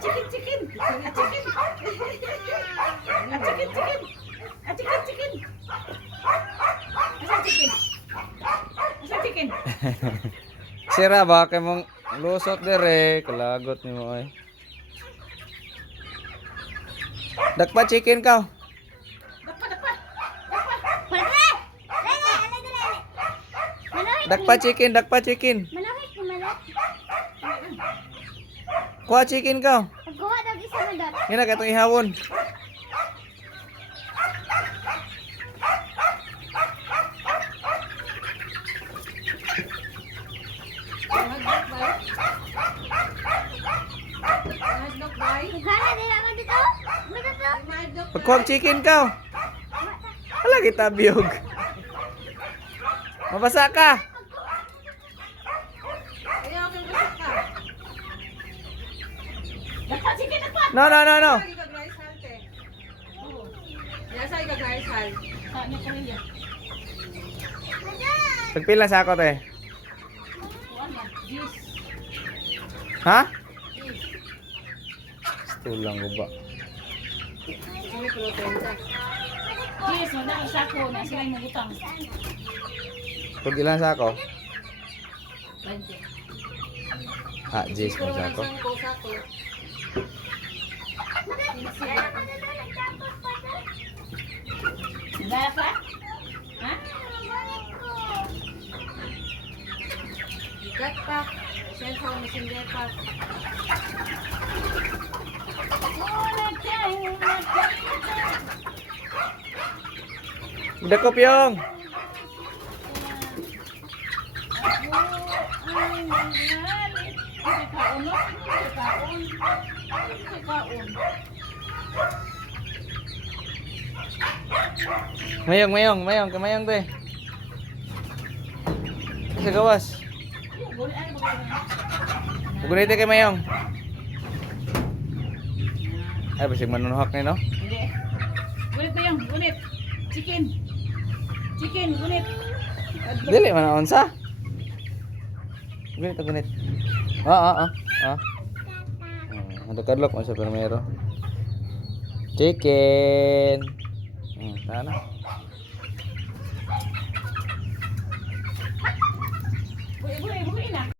chicken, chicken. A chicken. A chicken, chicken. A chicken, chicken. Asa chicken? Asa chicken? Sira ba kay mong lusot dire, kalagot nimo ay. Dakpa chicken ka. Dakpa, dakpa. Pwede! Lele! Alay na lele! Malawit! Dakpa chicken, dakpa chicken. Malawit ni malawit. Kuha chicken ka. Pagkuha daw isa mo dot. Ngina katong ihawon. Mahadlok bay. Tugana din naman dito. Ano dito? Mahadlok. Pagkuha chicken ka. Wala kita biyog. Mabasa ka. Ayaw kang gusto ka. Dakpa, chicken, dakpa. No, no, no, no. Lagi ka guys halte. Oo. Yasa ka guys hal. Sa niya pamilya. Pagpila sa ako te. Kuan man. Juice. Ha? Juice. Tulang ko ba? Kami protein sa. Juice, wala ka sako na sila yung magutang. Pag ilan sa ako? 20. Ah, Jace mo sa ako. Sako. Gaya pa? Ha? Ikat pa. Send sa messenger pa. Dakop yung. Mayong, mayong, mayong, kamayong te. Sa gawas. Bugunite kay mayong. Ay, basig manunuhak ni no? Hindi. Gunit na yung, gunit. Chicken. Chicken, gunit. Dili man na unsa. Gunit, gunit. Ah. Ada kadlok mo sa primero. Chicken. Tana.